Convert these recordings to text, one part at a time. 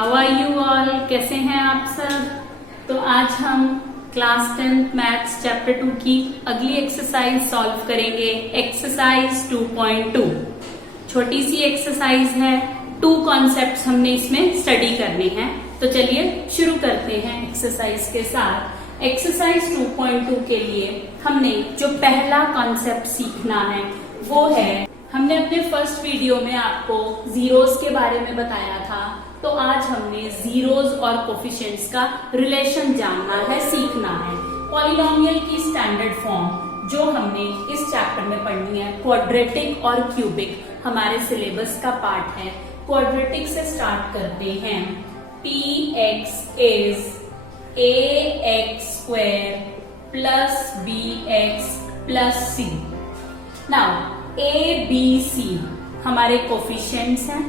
How are you all, कैसे हैं आप सब। तो आज हम क्लास 10th मैथ्स चैप्टर 2 की अगली एक्सरसाइज सॉल्व करेंगे। एक्सरसाइज 2.2 छोटी सी एक्सरसाइज है। 2 कॉन्सेप्ट्स हमने इसमें स्टडी करने हैं। तो चलिए शुरू करते हैं एक्सरसाइज के साथ। एक्सरसाइज 2.2 के लिए हमने जो पहला कॉन्सेप्ट सीखना है वो है, हमने अपने फर्स्ट वीडियो में आपको जीरोस के बारे में बताया था, तो आज हमने जीरोस और कोफिशिएंट्स का रिलेशन जानना है, सीखना है। पॉलिनोमियल की स्टैंडर्ड फॉर्म जो हमने इस चैप्टर में पढ़नी है, क्वाड्रेटिक और क्यूबिक हमारे सिलेबस का पार्ट है। क्वाड्रेटिक से स्टार्ट करते हैं। px is ax² plus bx plus c। Now a b c हमारे कोफिशिएंट्स हैं,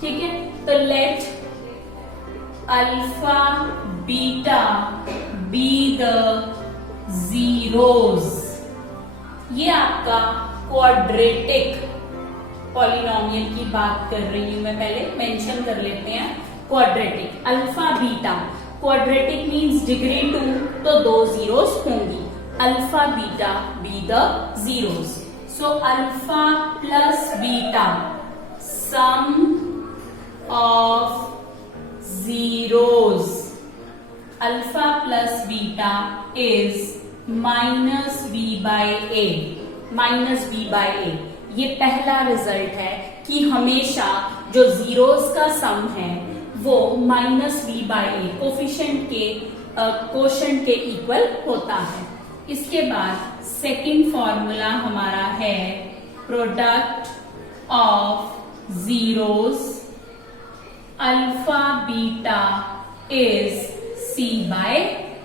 ठीक है। तो let alpha beta be the zeros. ये आपका क्वाड्रेटिक पॉलिनोमियल की बात कर रही हूं मैं, पहले मेंशन कर लेते हैं। Quadratic alpha beta, quadratic means degree 2, तो 2 जीरोस होंगी। Alpha beta be the zeros. So alpha plus beta sum of zeros. Alpha plus beta is minus b by a. Minus b by a. ये पहला result है कि हमेशा जो zeros का sum है वो minus b by a coefficient के कोशेंट के इक्वल होता है। इसके बाद सेकंड फॉर्मूला हमारा है product of zeros alpha beta is C by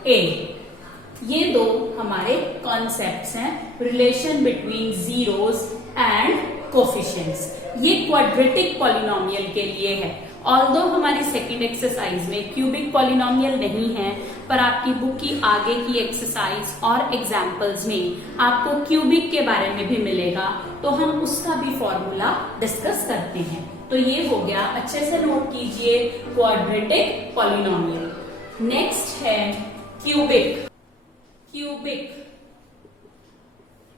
A. ये दो हमारे कॉन्सेप्ट्स हैं, relation between zeros and coefficients. ये क्वाड्रेटिक पॉलिनोमियल के लिए है। ऑल्दो हमारी सेकंड एक्सरसाइज में क्यूबिक पॉलिनोमियल नहीं है, पर आपकी बुक की आगे की एक्सरसाइज और एग्जाम्पल्स में आपको क्यूबिक के बारे में भी मिलेगा, तो हम उसका भी फॉर्मूला डिस्कस करते हैं। तो ये हो गया, अच्छे से नोट कीजिए, क्वाड्रेटिक पॉलिनोमियल। नेक्स्ट है क्यूबिक। क्यूबिक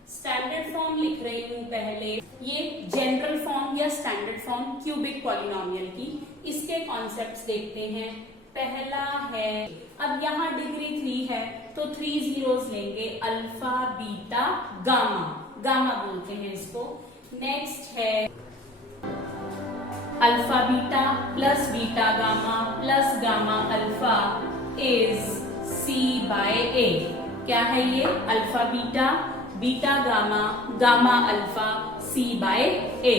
स्टैंडर्ड फॉर्म लिख रही हूं पहले। ये जनरल फॉर्म या स्टैंडर्ड फॉर्म क्यूबिक पॉलिनोमियल की, इसके कॉन्सेप्ट्स देखते हैं। पहला है, अब यहाँ डिग्री 3 है तो 3 जीरोस लेंगे, अल्फा बीटा गामा, गामा बोलते हैं इसको। नेक्स्ट है alpha beta plus beta gamma plus gamma alpha is C by A. क्या है ये? Alpha beta beta gamma gamma alpha C by A.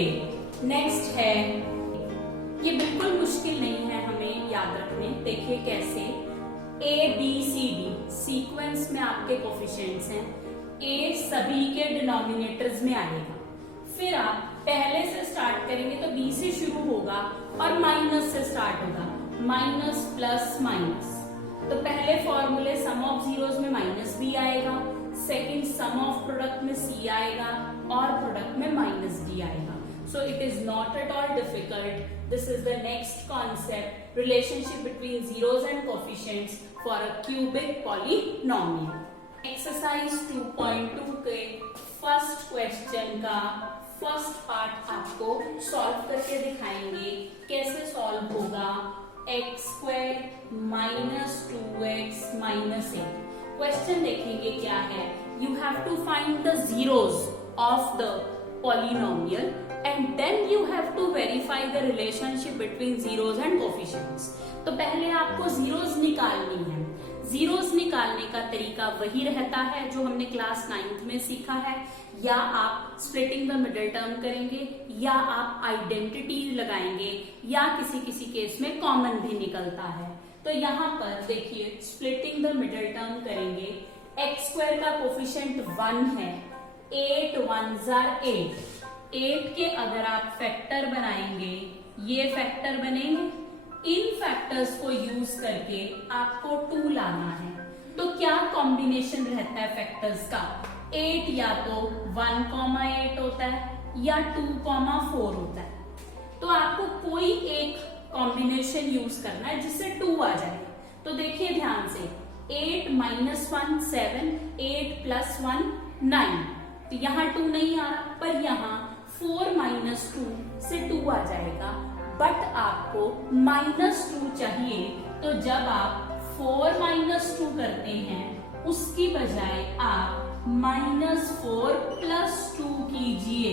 Next है, ये बिल्कुल मुश्किल नहीं है हमें याद रखने, देखिए कैसे। A B C D sequence में आपके कोफिशिएंट्स हैं। ए सभी के डिनोमिनेटर्स में आएगा, फिर आप पहले से स्टार्ट करेंगे तो बी से शुरू होगा और माइनस से स्टार्ट होगा, माइनस प्लस माइनस। तो पहले फॉर्मूले सम ऑफ जीरोस में माइनस बी आएगा, सेकेंड सम ऑफ प्रोडक्ट में सी आएगा और प्रोडक्ट में माइनस डी आएगा। So it is not at all difficult. This is the next concept, relationship between zeros and coefficients for a cubic polynomial. Exercise 2.2 के first question का first part आपको solve करके दिखाएंगे। कैसे सॉल्व होगा? x² minus 2x minus 8। Question देखेंगे क्या है। You have to find the zeros of the polynomial and then you have to verify the relationship between zeros and coefficients. तो पहले आपको जीरोस निकालनी है। जीरोस निकालने का तरीका वही रहता है जो हमने क्लास 9th में सीखा है, या आप स्प्लिटिंग द मिडिल टर्म करेंगे, या आप आइडेंटिटी लगाएंगे, या किसी किसी केस में कॉमन भी निकलता है। तो यहाँ पर देखिए, स्प्लिटिंग द मिडिल टर्म करेंगे। x² का कोफिशिएंट 1 है, 8 1s are 8। 8 के अगर आप फैक्टर बनाएंगे, ये फैक्टर बनेंगे। इन फैक्टर्स को यूज करके आपको 2 लाना है। तो क्या कॉम्बिनेशन रहता है फैक्टर्स का? 8 या तो 1,8 होता है या 2,4 होता है। तो आपको कोई एक कॉम्बिनेशन यूज करना है जिससे 2 आ जाए। तो देखिए ध्यान से, 8 माइनस 1 7, 8 प्लस 1 9। तो यहाँ 2 नहीं आ रहा, पर यहाँ 4 माइनस 2 से 2 आ जाएगा। बट आपको -2 चाहिए, तो जब आप 4 माइनस 2 करते हैं उसकी बजाय आप -4 प्लस 2 कीजिए।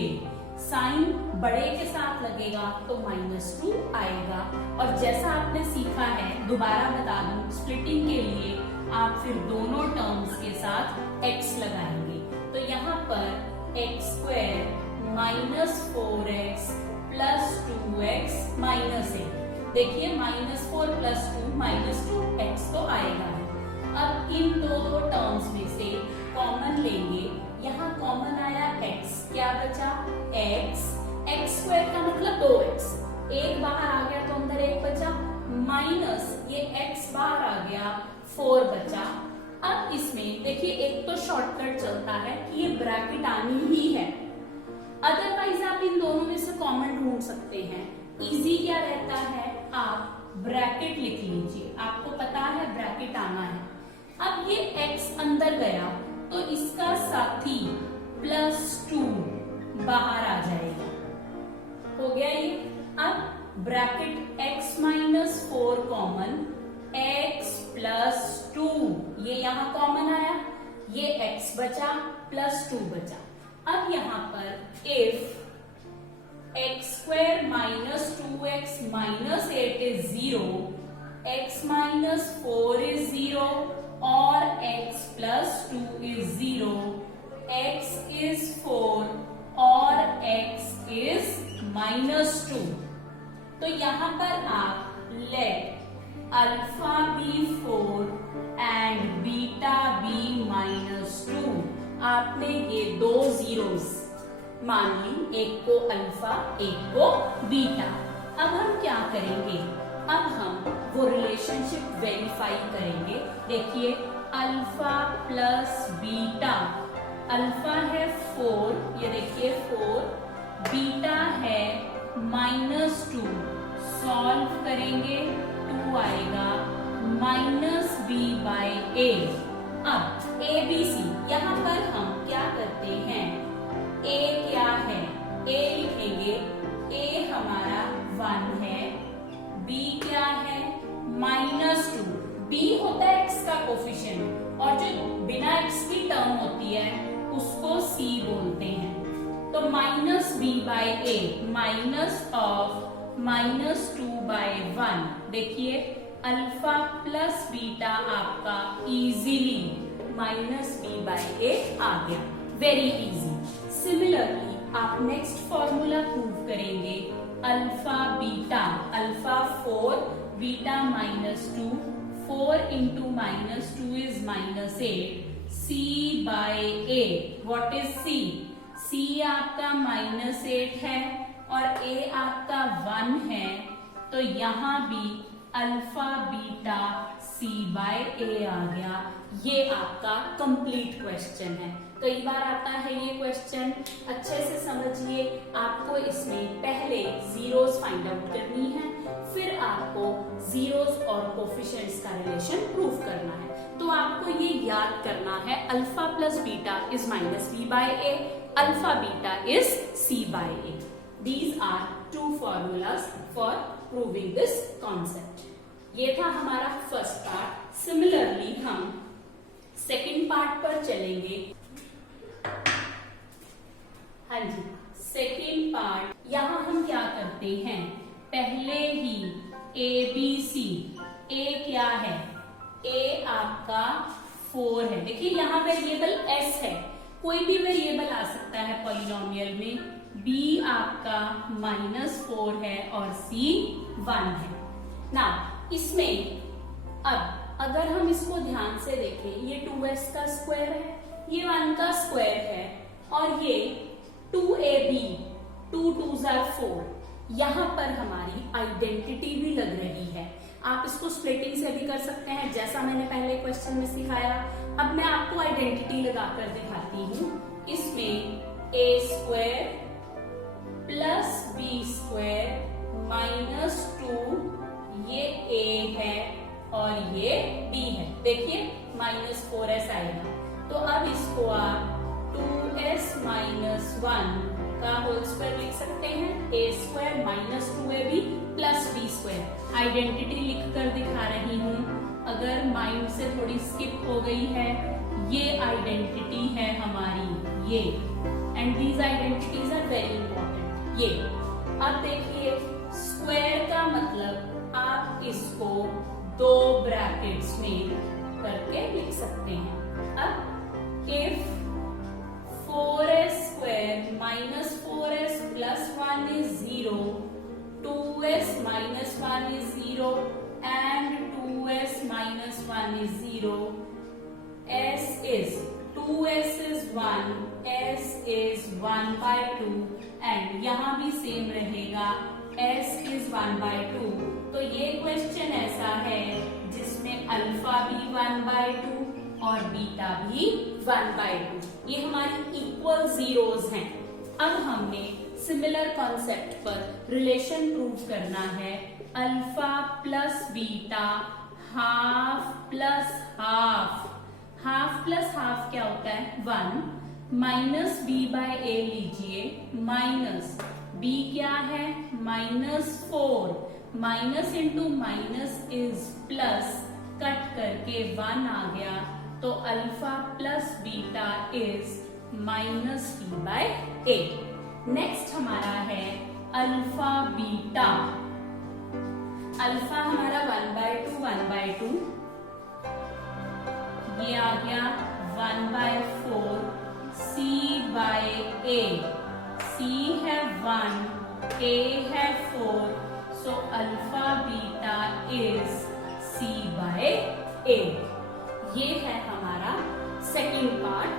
साइन बड़े के साथ लगेगा तो -2 आएगा। और जैसा आपने सीखा है, दोबारा बता दूं, स्प्लिटिंग के लिए आप फिर दोनों टर्म्स के साथ x लगाएंगे। तो यहाँ पर x² -4x प्लस 2x -8। देखिए -4 प्लस 2 -2x तो आएगा। अब इन दो टर्म्स में से कॉमन लेंगे। यहाँ कॉमन आया x, क्या बचा x, x² का मतलब 2x, एक बाहर आ गया तो अंदर एक बचा, माइनस ये x बाहर आ गया, 4 बचा। अब इसमें देखिए एक तो शॉर्टकट चलता है कि ये ब्रैकेट आनी ही है, अदरवाइज आप इन दोनों में से कॉमन ढूंढ सकते हैं। इजी क्या रहता है, आप ब्रैकेट लिख लीजिए, आपको पता है ब्रैकेट आना है। अब ये x अंदर गया तो इसका साथी +2 बाहर आ जाएगा, हो गया ये। अब ब्रैकेट x -4 कॉमन, x + 2 ये यहाँ कॉमन आया, ये x बचा +2 बचा। अब यहाँ पर if x² -2x -8 is 0, x -4 is 0 और x + 2 is 0, x is 4 और x is -2। तो यहाँ पर आप let alpha be 4 and beta be -2, आपने ये दो जीरोस मान ली, एक को अल्फा एक को बीटा। अब हम क्या करेंगे, अब हम वो रिलेशनशिप वेरीफाई करेंगे। देखिए अल्फा प्लस बीटा, अल्फा है 4, ये देखिए 4, बीटा है -2, सॉल्व करेंगे 2 आएगा -b/a। अब a b c, यहाँ पर हम क्या करते हैं, a क्या है, a लिखेंगे, a हमारा 1 है, b क्या है -2, b होता है x का कोफिशिएंट और जो बिना x की टर्म होती है उसको c बोलते हैं। तो -b/a माइनस ऑफ -2/1। देखिए अल्फा प्लस बीटा आपका इजीली -b/a आ गया, वेरी इजी। सिमिलरली आप नेक्स्ट फॉर्मूला प्रूव करेंगे, alpha beta, alpha 4 beta -2, 4 × -2 is -8, c/a। What is c? c आपका -8 है और a आपका 1 है, तो यहाँ भी अल्फा बीटा c/a आ गया। ये आपका कंप्लीट क्वेश्चन है। कई बार आता है ये क्वेश्चन, अच्छे से समझिए। आपको इसमें पहले जीरोस फाइंड आउट करनी है, फिर आपको जीरोस और कोफिशिएंट्स का रिलेशन प्रूव करना है। तो आपको ये याद करना है, alpha plus beta is -b/a, alpha beta is c/a। These are two formulas for proving this concept. ये था हमारा फर्स्ट पार्ट। सिमिलरली हम सेकंड पार्ट पर चलेंगे। हाँ जी, सेकंड पार्ट, यहाँ हम क्या करते हैं, पहले ही ABC, A क्या है, A आपका 4 है। देखिए यहाँ वेरिएबल S है, कोई भी वेरिएबल आ सकता है पॉलिनोमियल में। B आपका -4 है और C 1 है ना। इसमें अब अगर हम इसको ध्यान से देखें, ये 2s का स्क्वायर है, ये 1 का स्क्वायर है और ये 2ab, 2 2s are 4। यहाँ पर हमारी आइडेंटिटी भी लग रही है। आप इसको स्प्लिटिंग से भी कर सकते हैं, जैसा मैंने पहले क्वेश्चन में सिखाया। अब मैं आपको आइडेंटिटी लगाकर दिखाती हूँ। इसमें a² + b² -2 ये a है और ये b है। देखिए -4s आएगा, तो अब इसको आप 2s माइनस 1 का होल स्क्वायर लिख सकते हैं, a square minus 2ab plus b square. Identity लिख कर दिखा रही हूँ, अगर माइंड से थोड़ी स्किप हो गई है, ये आइडेंटिटी है हमारी ये, and these identities are very important. ये अब देखिए स्क्वायर का मतलब आप इसको 2 ब्रैकेट्स में करके लिख सकते हैं। अब if 4s square minus 4s plus 1 is 0, 2s minus 1 is 0 and 2s minus 1 is 0, s is 2s is 1, s is 1 by 2 and यहाँ भी सेम रहेगा, s is 1 by 2। तो ये क्वेश्चन ऐसा है जिसमें अल्फा भी 1 by 2 और बीटा भी 1 by 2, ये हमारी इक्वल जीरोस हैं। अब हमने सिमिलर कॉन्सेप्ट पर रिलेशन प्रूव करना है, alpha plus beta half plus half. Half plus half क्या होता है 1, माइनस बी बाय ए लीजिए, माइनस बी क्या है -4, minus into minus is plus, cut करके 1 आ गया, तो alpha plus beta is minus b by A. Next हमारा है अल्फा बीटा। अल्फा हमारा 1 by 2 1 by 2, ये आ गया 1 by 4 c by a, c है 1, a है 4, so alpha beta is c by a। ये है हमारा सेकंड पार्ट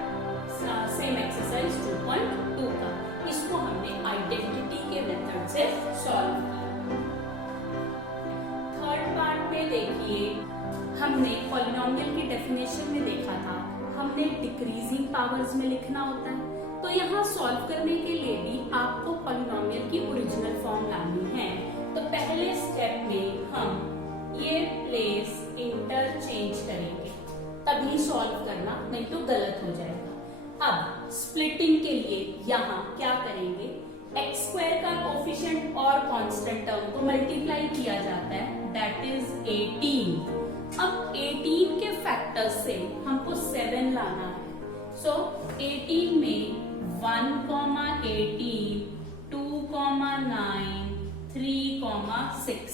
सेम एक्सरसाइज 2.2 का। इसको हमने आइडेंटिटी के मेथड से सॉल्व किया। थर्ड पार्ट में देखिए, हमने पॉलिनोमियल की डेफिनेशन में देखा था, हमने डिक्रीजिंग पावर्स में लिखना होता है, तो यहाँ सॉल्व करने के लिए भी आपको पॉलिनोमियल की ओरिजिनल फॉर्म लानी है। तो पहले स्टेप में हम ये प्लेस इंटरचेंज करेंगे, तभी सॉल्व करना, नहीं तो गलत हो जाएगा। अब स्प्लिटिंग के लिए यहाँ क्या करेंगे, एक्स स्क्वायर का कोफिशिएंट और कांस्टेंट टर्म को मल्टीप्लाई किया जाता है, दैट इज 18। अब 18 के फैक्टर्स से हमको 7 लाना है, सो 18 में 1, 18, 2, 9, 3, 6,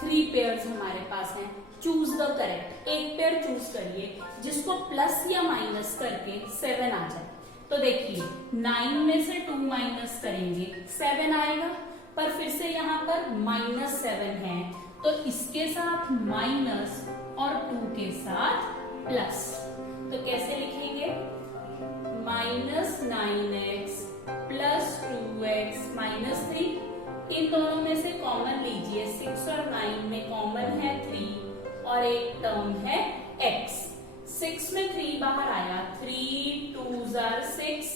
3 पेयर्स हमारे पास हैं। चूज द करेक्ट, एक पेयर चूज करिए जिसको प्लस या माइनस करके 7 आ जाए। तो देखिए 9 में से 2 माइनस करेंगे 7 आएगा, पर फिर से यहाँ पर -7 है, तो इसके साथ माइनस और 2 के साथ प्लस, तो कैसे लिखेंगे -9x प्लस 2x -3। इन दोनों में से कॉमन लीजिए, 6 और 9 में कॉमन है 3 और एक टर्म है x। 6 में 3 बाहर आया, 3 2s are 6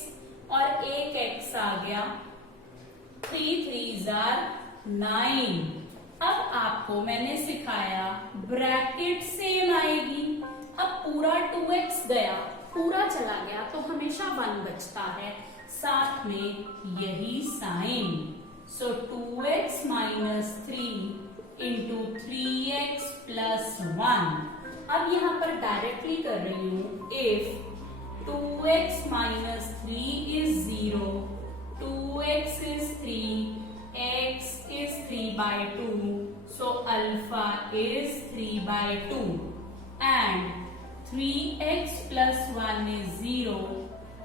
और एक x आ गया, 3 3s are 9। अब आपको मैंने सिखाया ब्रैकेट सेम आएगी। अब पूरा 2x गया, पूरा चला गया, तो हमेशा 1 बचता है, साथ में यही साइन, सो 2x minus 3 into 3x plus 1। अब यहाँ पर डायरेक्टली कर रही हूँ, if 2x minus 3 is 0, 2x is 3, x is 3 by 2, so alpha is 3 by 2 and 3x plus 1 is 0,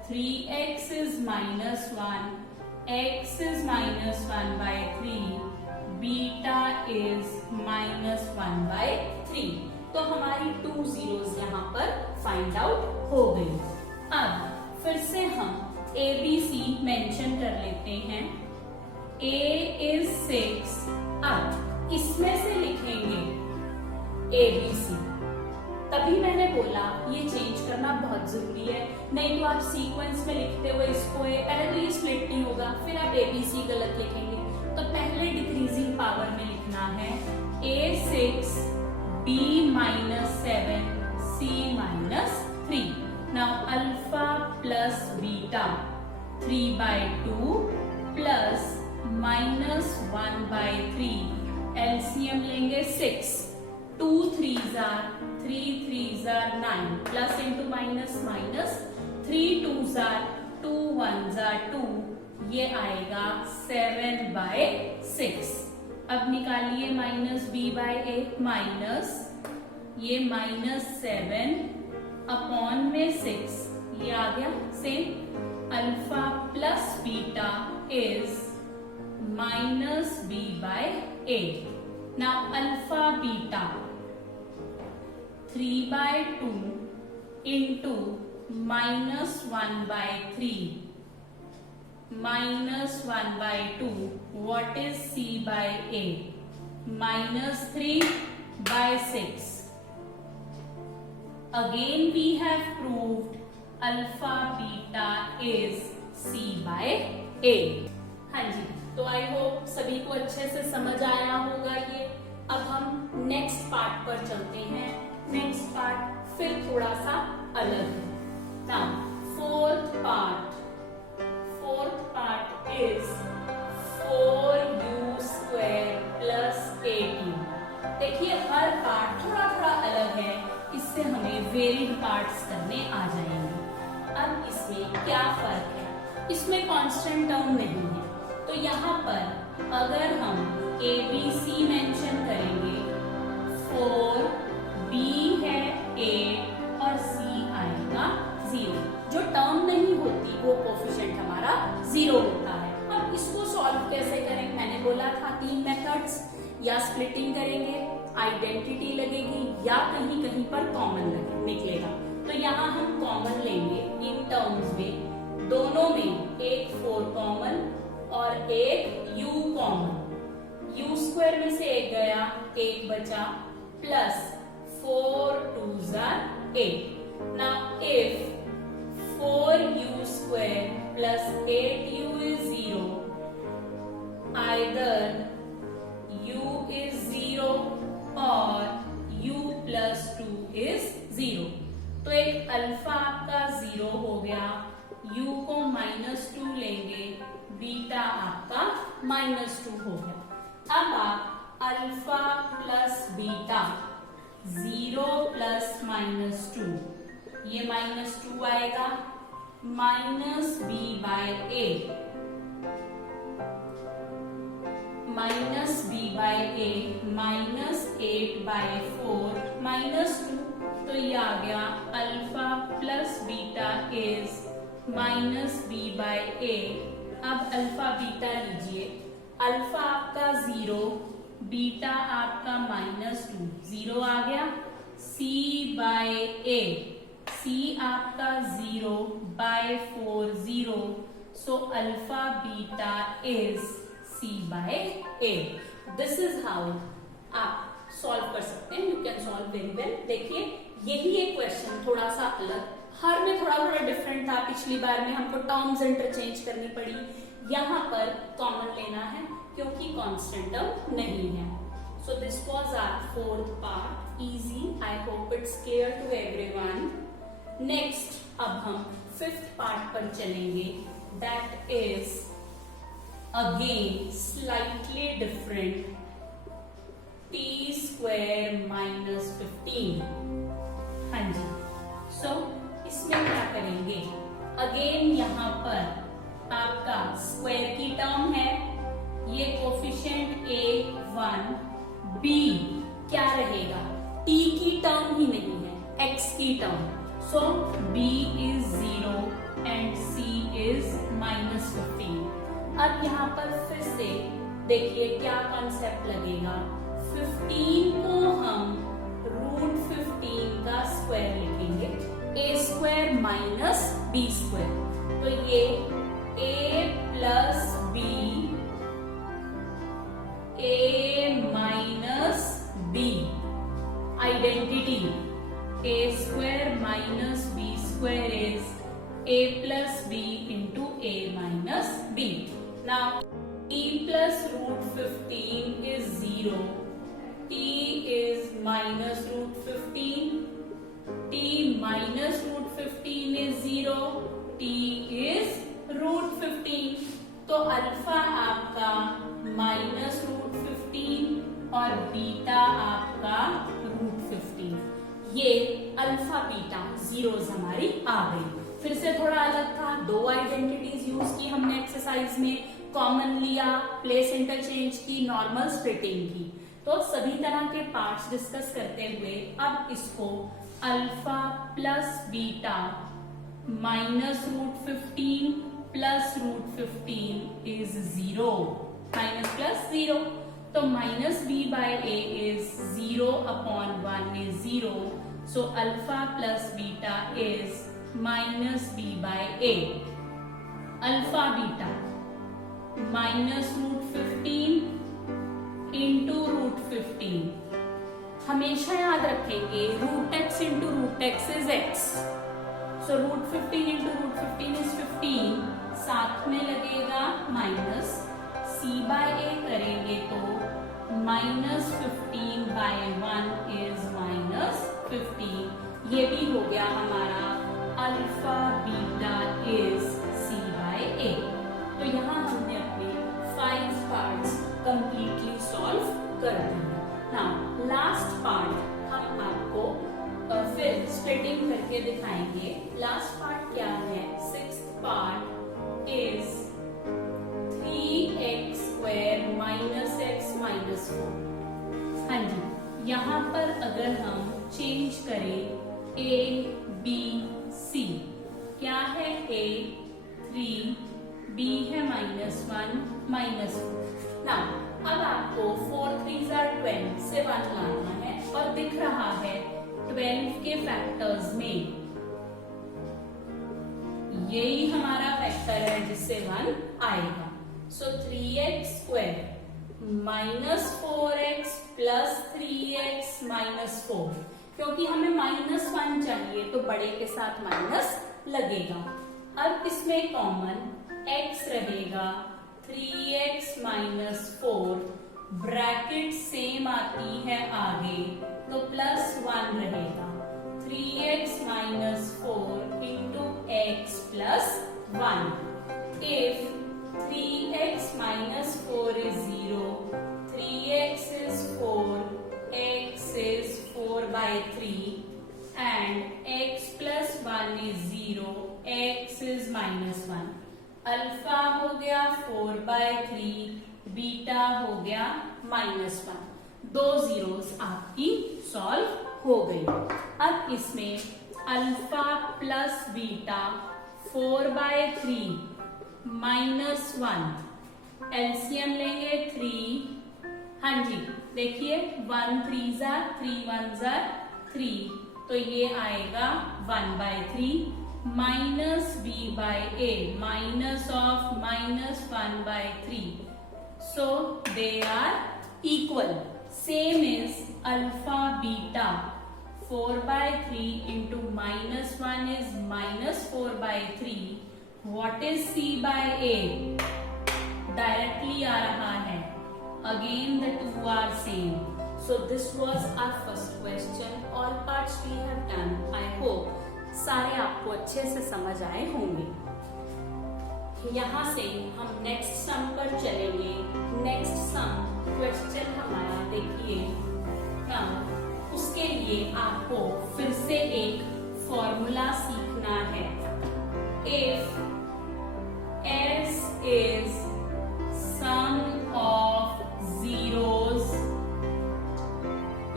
3x is minus 1, x is minus 1 by 3, beta is minus 1 by 3। तो हमारी 2 zeros यहाँ पर फाइंड आउट हो गई। अब फिर से हम ABC मेंशन कर लेते हैं, A is 6। अब इसमें से लिखेंगे ABC। तभी मैंने बोला ये चेंज करना बहुत जरूरी है, नहीं तो आप सीक्वेंस में लिखते हुए इसको पहले तो ये स्प्लिट नहीं होगा, फिर आप ABC गलत लिखेंगे। तो पहले डिक्रीजिंग पावर में लिखना है a6, b minus 7, c minus 3. Now alpha plus beta 3 by 2 plus minus 1 by 3. LCM लेंगे 6. 2 3s are 3 3s are 9. Plus into minus minus 3 2s are 2 1s are 2. ये आएगा 7 by 6. अब निकालिए minus b by a minus ये minus 7 upon में 6. ये आ गया same. Alpha plus beta is minus b by a. Now alpha beta 3 by 2 into minus 1 by 3 minus 1 by 2. What is c by a? Minus 3 by 6. Again we have proved alpha beta is c by a. हाँ जी, तो I hope सभी को अच्छे से समझ आया होगा ये. अब हम नेक्स्ट पार्ट पर चलते हैं. नेक्स्ट पार्ट फिर थोड़ा सा अलग है. Now fourth part is 4u square plus 18. देखिए हर पार्ट थोड़ा थोड़ा अलग है, इससे हमें वेरिड पार्ट्स करने आ जाएंगे. अब इसमें क्या फर्क है? इसमें कांस्टेंट टर्म नहीं है, तो यहाँ पर अगर हम a b c मेंशन करेंगे, 4 b है 8 और c आएगा 0. जो टर्म नहीं होती वो कोफिशिएंट हमारा 0 होता है. अब इसको सॉल्व कैसे करें? मैंने बोला था 3 मेथड्स. या स्प्लिटिंग करेंगे, आइडेंटिटी लगेगी, या कहीं कहीं पर कॉमन निकलेगा. तो यहाँ हम कॉमन लेंगे इन टर्म्स में. दोनों में एक 4 कॉमन और एक u कॉमन. u स्क्वायर में से एक गया, एक बचा, plus 4 2s are 8. Now if 4u square plus 8u is 0, either u is 0 or u plus 2 is 0. तो एक अल्फा आपका 0 हो गया, u को -2 लेंगे, बीटा आपका -2 हो गया. अब आप अल्फा प्लस बीटा 0 प्लस -2, ये -2 आएगा, minus b by a, minus b by a, minus 8 by 4 -2. तो ये आ गया alpha plus beta is minus b by a. अब अल्फा बीटा लीजिए. अल्फा आपका 0, बीटा आपका -2, 0 आ गया. c बाय a, c आपका 0 by 4 0. So alpha beta is c by a. This is how आप सॉल्व कर सकते हैं. You can solve very well. देखिए यही एक क्वेश्चन थोड़ा सा अलग, हर में थोड़ा थोड़ा डिफरेंट था. पिछली बार में हमको टर्म्स इंटरचेंज करनी पड़ी, यहाँ पर कॉमन लेना है क्योंकि कांस्टेंट टर्म नहीं है. So this was our fourth part. Easy. I hope it's clear to everyone. Next अब हम फिफ्थ पार्ट पर चलेंगे. That is again slightly different. T square -15. हाँ जी. सो इसमें क्या करेंगे? अगेन यहाँ पर आपका स्क्वायर की टर्म है, ये कोफिशिएंट a1, b क्या रहेगा? t की टर्म ही नहीं है, x की term. So b is 0 and c is -15. अब यहाँ पर फिर से देखिए क्या कॉन्सेप्ट लगेगा. 15 को हम √15 का स्क्वायर लिखेंगे, a square minus b square. तो ये a plus b, a minus b, identity a square minus b square is a plus b into a minus b. Now e plus √15 is 0 t is minus root 15, t minus root 15 is 0, t is root 15. तो alpha आपका minus root 15 और beta आपका root 15. ये alpha beta zeros हमारी आ गई. फिर से थोड़ा अलग था, दो आइडेंटिटीज यूज की हमने एक्सरसाइज में, कॉमन लिया, प्लेस इंटरचेंज की, नॉर्मल स्प्लिटिंग की. तो सभी तरह के पार्ट्स डिस्कस करते हुए अब इसको alpha plus beta minus root 15 plus root 15 is 0. Minus plus 0. तो minus b by a is 0 upon 1 is 0. So alpha plus beta is minus b by a. Alpha beta minus root 15 into root 15. हमेशा याद रखेंगे root x into root x is x. So root 15 into root 15 is 15. साथ में लगेगा minus, c by a करेंगे तो minus 15 bye 1 is minus 15. ये भी हो गया हमारा alpha beta is c by a. तो यहाँ हमने अपने 5 पार्ट्स कंप्लीटली सॉल्व कर दिए. नाउ लास्ट पार्ट हम आपको फिर स्प्लिटिंग करके दिखाएंगे. लास्ट पार्ट क्या है? 6th part is 3x square minus x minus 4. हाँ जी, यहाँ पर अगर हम चेंज करें a b c, क्या है a 3, b है -1 -4. ना अब आपको 4 3s are 12 से 1 लाना है और दिख रहा है 12 के फैक्टर्स में यही हमारा फैक्टर है जिससे 1 आएगा. सो 3x square minus 4x plus 3x minus 4. क्योंकि हमें -1 चाहिए तो बड़े के साथ माइनस लगेगा. अब इसमें कॉमन x रहेगा 3x माइनस 4. ब्रैकेट सेम आती है आगे तो +1 रहेगा. 3x minus 4 into x plus 1. If 3x minus 4 is 0, 3x is 4, x is 4 by 3 and x plus 1 is 0, x is -1. Alpha हो गया 4 by 3, बीटा हो गया -1. दो जीरोस आपकी सॉल्व हो गई. अब इसमें alpha plus beta 4 by 3 -1. LCM लेंगे 3. हाँ जी, देखिए 1 3s are 3 1s are 3. तो ये आएगा 1 by 3 minus b by a minus of -1 by 3. So they are equal. Same is alpha beta 4 by 3 into -1 is -4 by 3. What is c by a? Directly आ रहा है. Again the two are same. So this was our first question. All parts we have done. I hope सारे आपको अच्छे से समझ आए होंगे. यहाँ से हम नेक्स्ट सम पर चलेंगे. नेक्स्ट सम क्वेश्चन हमारा देखिए. नाउ उसके लिए आपको फिर से एक फॉर्मूला सीखना है. If S is sum of zeros, P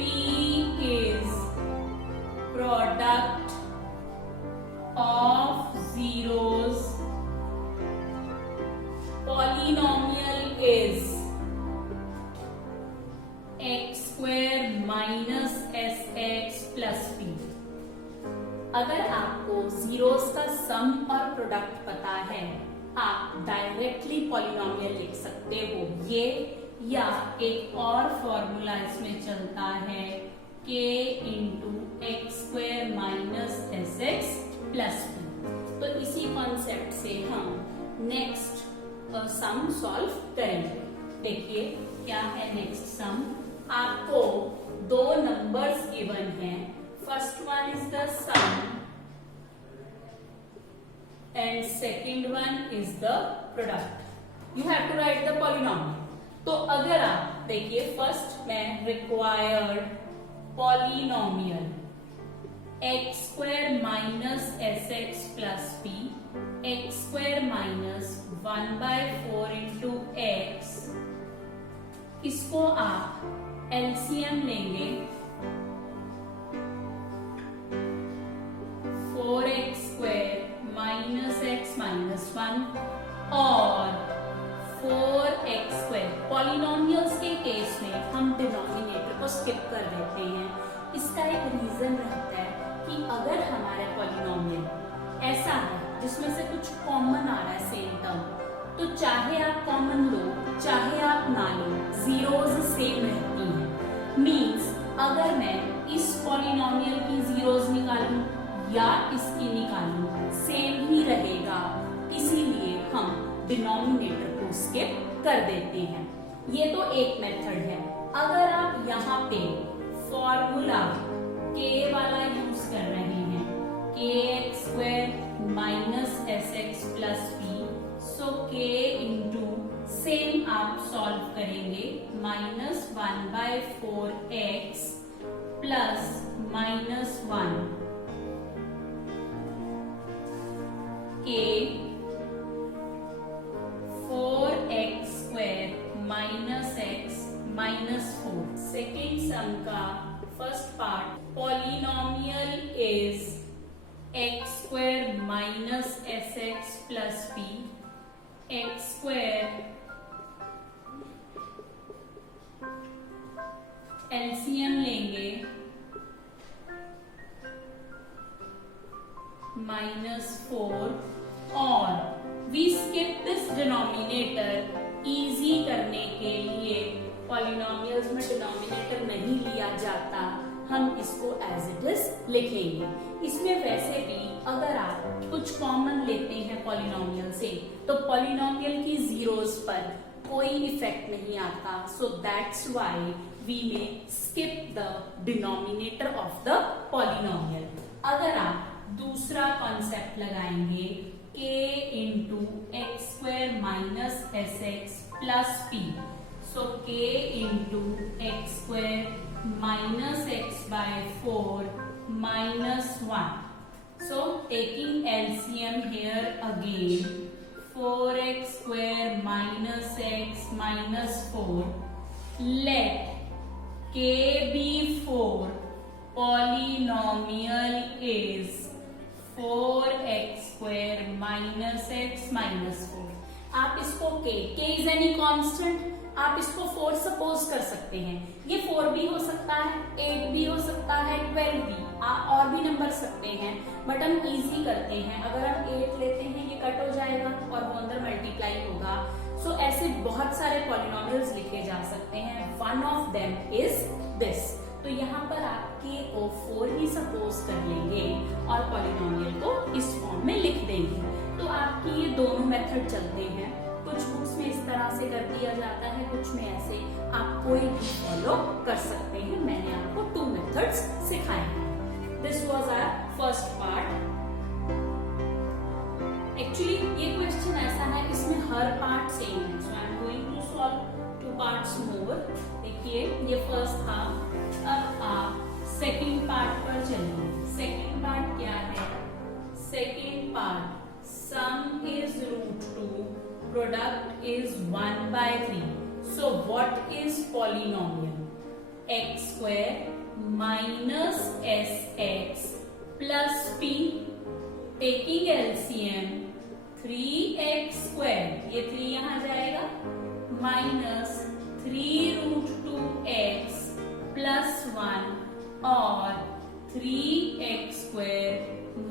is product of zeros, polynomial is x square minus sx plus p. अगर आपको जीरोस का सम और प्रोडक्ट पता है, आप डायरेक्टली पॉलिनोमियल लिख सकते हो ये, या एक और फॉर्मूला इसमें चलता है k into x square minus S x plus P. तो इसी कॉन्सेप्ट से हम नेक्स्ट सम सॉल्व करेंगे. देखिए क्या है नेक्स्ट सम. आपको दो नंबर्स गिवन हैं. First one is the sum and second one is the product. You have to write the polynomial. तो अगर आप देखिए, फर्स्ट में required polynomial x square minus S x plus P, x square minus 1/4 into x. इसको आप LCM लेंगे 4x square minus x minus 1 और 4x square. Polynomials के केस में हम डिनोमिनेटर को स्किप कर देते हैं. इसका एक रीजन रहता है कि अगर हमारा पॉलिनोमियल ऐसा है जिसमें से कुछ कॉमन आ रहा है सेम टर्म, तो चाहे आप कॉमन लो चाहे आप ना लो, जीरोज सेम रहती हैं. मींस अगर मैं इस पॉलिनोमियल की जीरोज निकालूं या इसकी निकालूं, सेम ही रहेगा. इसीलिए हम डिनोमिनेटर को स्किप कर देते हैं. ये तो एक मेथड है. अगर आप यहाँ पे फॉर्मूला k वाला यूज कर रहे हैं, kx square minus S x plus P, so k into same आप सॉल्व करेंगे minus 1/4 X plus minus 1 k 4x square minus x minus 4. Second sum का first part, polynomial is X square minus S x plus P, x square LCM लेंगे -4 और we skip this denominator. Easy करने के लिए polynomials में denominator नहीं लिया जाता, हम इसको एज इट इज लिखेंगे. इसमें वैसे भी अगर आप कुछ कॉमन लेते हैं पॉलिनोमियल से, तो पॉलिनोमियल की जीरोस पर कोई इफेक्ट नहीं आता. So that's why we may skip the denominator of the polynomial. अगर आप दूसरा कॉन्सेप्ट लगाएंगे k into x square minus S x plus P, so k into x square minus x by 4 minus 1. So taking LCM here again 4x square minus x minus 4. Let k be 4. Polynomial is 4x square minus x minus 4. आप इसको k is any constant, आप इसको 4 suppose कर सकते हैं. ये 4 भी हो सकता है, 8 भी हो सकता है, 12 भी, और भी नंबर सकते हैं. बट हम इजी करते हैं. अगर हम 8 लेते हैं ये कट हो जाएगा और वो अंदर मल्टीप्लाई होगा. सो ऐसे बहुत सारे पॉलिनोमियल्स लिखे जा सकते हैं. One of them is this. तो यहाँ पर आप k को 4 ही सपोज कर लेंगे और पॉलिनोमियल को इस फॉर्म में लिख देंगे. तो आपकी ये दोनों मेथड चलते हैं. कुछ बुक्स में इस तरह से कर दिया जाता है, कुछ में ऐसे. आप कोई भी फॉलो कर सकते हैं. मैंने आपको 2 मेथड्स सिखाए हैं. This was our first part. Actually ये क्वेश्चन ऐसा है, इसमें हर पार्ट सेम है. So I am going to solve 2 parts more. देखिए ये फर्स्ट था. अब आप सेकेंड पार्ट पर चलिए. सेकेंड पार्ट क्या है? Second part, some is √2, product is 1/3. So what is polynomial? X square minus S x plus P, taking LCM 3x square, ये 3 यहां जाएगा, माइनस 3√2x प्लस 1 और 3x square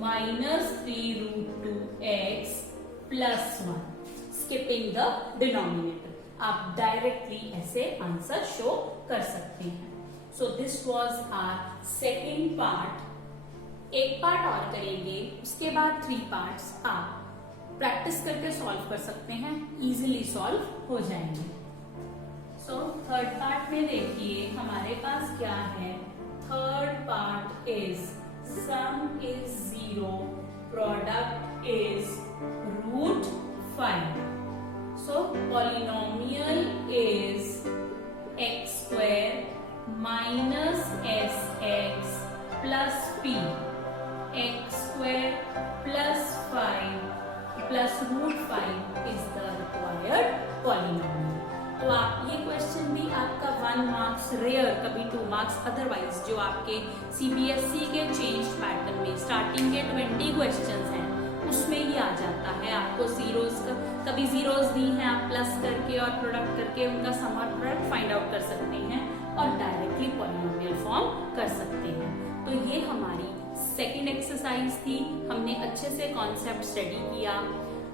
minus 3√2x plus 1. Skipping the denominator. आप directly ऐसे answer show कर सकते हैं. So this was our second part. एक पार्ट और करेंगे, उसके बाद 3 पार्ट्स आप प्रैक्टिस करके सॉल्व कर सकते हैं. इजीली सॉल्व हो जाएंगे. सो थर्ड पार्ट में देखिए हमारे पास क्या है. Third part is some is 0, product is √5. So polynomial is x² minus sx plus p. x² plus 5 plus √5 is the required polynomial. तो आप ये क्वेश्चन भी आपका 1 मार्क्स रेयर, कभी 2 मार्क्स अदरवाइज जो आपके CBSE के चेंज पैटर्न में स्टार्टिंग के 20 क्वेश्चंस हैं उसमें ही आ जाता है. आपको जीरोस का कभी जीरोस दी हैं, आप प्लस करके और प्रोडक्ट करके उनका सम और प्रोडक्ट फाइंड आउट कर सकते हैं और डायरेक्टली पॉलिनोमियल फॉर्म कर सकते हैं. तो ये हमारी सेकेंड एक्सरसाइज थी. हमने अच्छे से कॉन्सेप्ट स्टडी किया.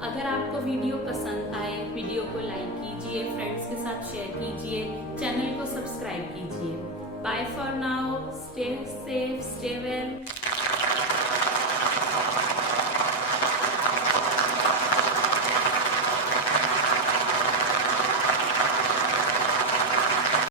अगर आपको वीडियो पसंद आए, वीडियो को लाइक कीजिए, फ्रेंड्स के साथ शेयर कीजिए, चैनल को सब्सक्राइब कीजिए. Bye for now, stay safe, stay well.